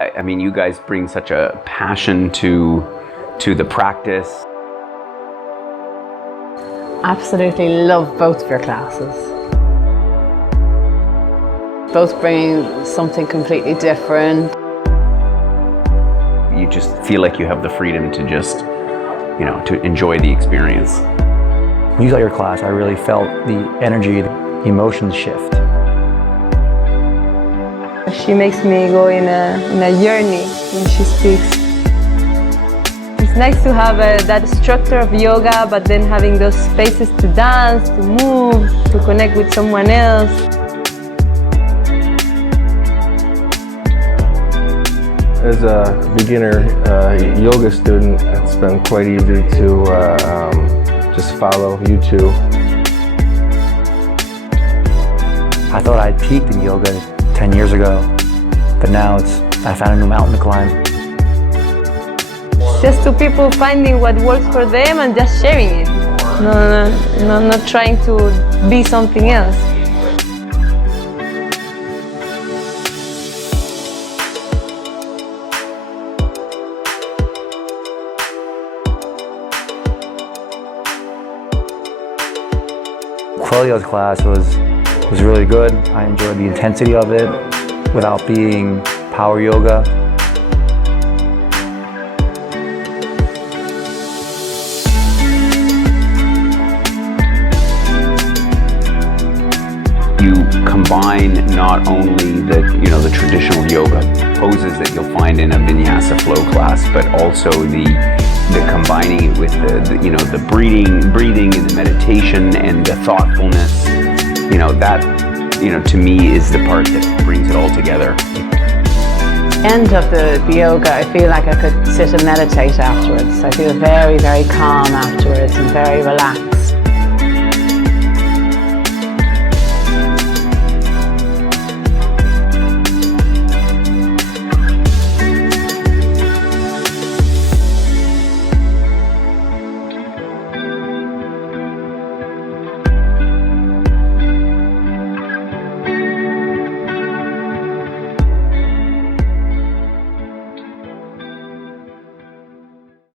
I mean, you guys bring such a passion to the practice. Absolutely love both of your classes. Both bringing something completely different. You just feel like you have the freedom to just, to enjoy the experience. When you got your class, I really felt the energy, the emotions shift. She makes me go in a journey when she speaks. It's nice to have that structure of yoga, but then having those spaces to dance, to move, to connect with someone else. As a beginner yoga student, it's been quite easy to just follow you two. I thought I'd peaked in yoga 10 years ago, but now I found a new mountain to climb. Just two people finding what works for them and just sharing it. Not trying to be something else. Quelio's class was really good. I enjoyed the intensity of it without being power yoga. You combine not only the traditional yoga poses that you'll find in a vinyasa flow class, but also the combining it with the breathing and the meditation and the thoughtfulness. That to me is the part that brings it all together. End of the yoga, I feel like I could sit and meditate afterwards. I feel very, very calm afterwards and very relaxed.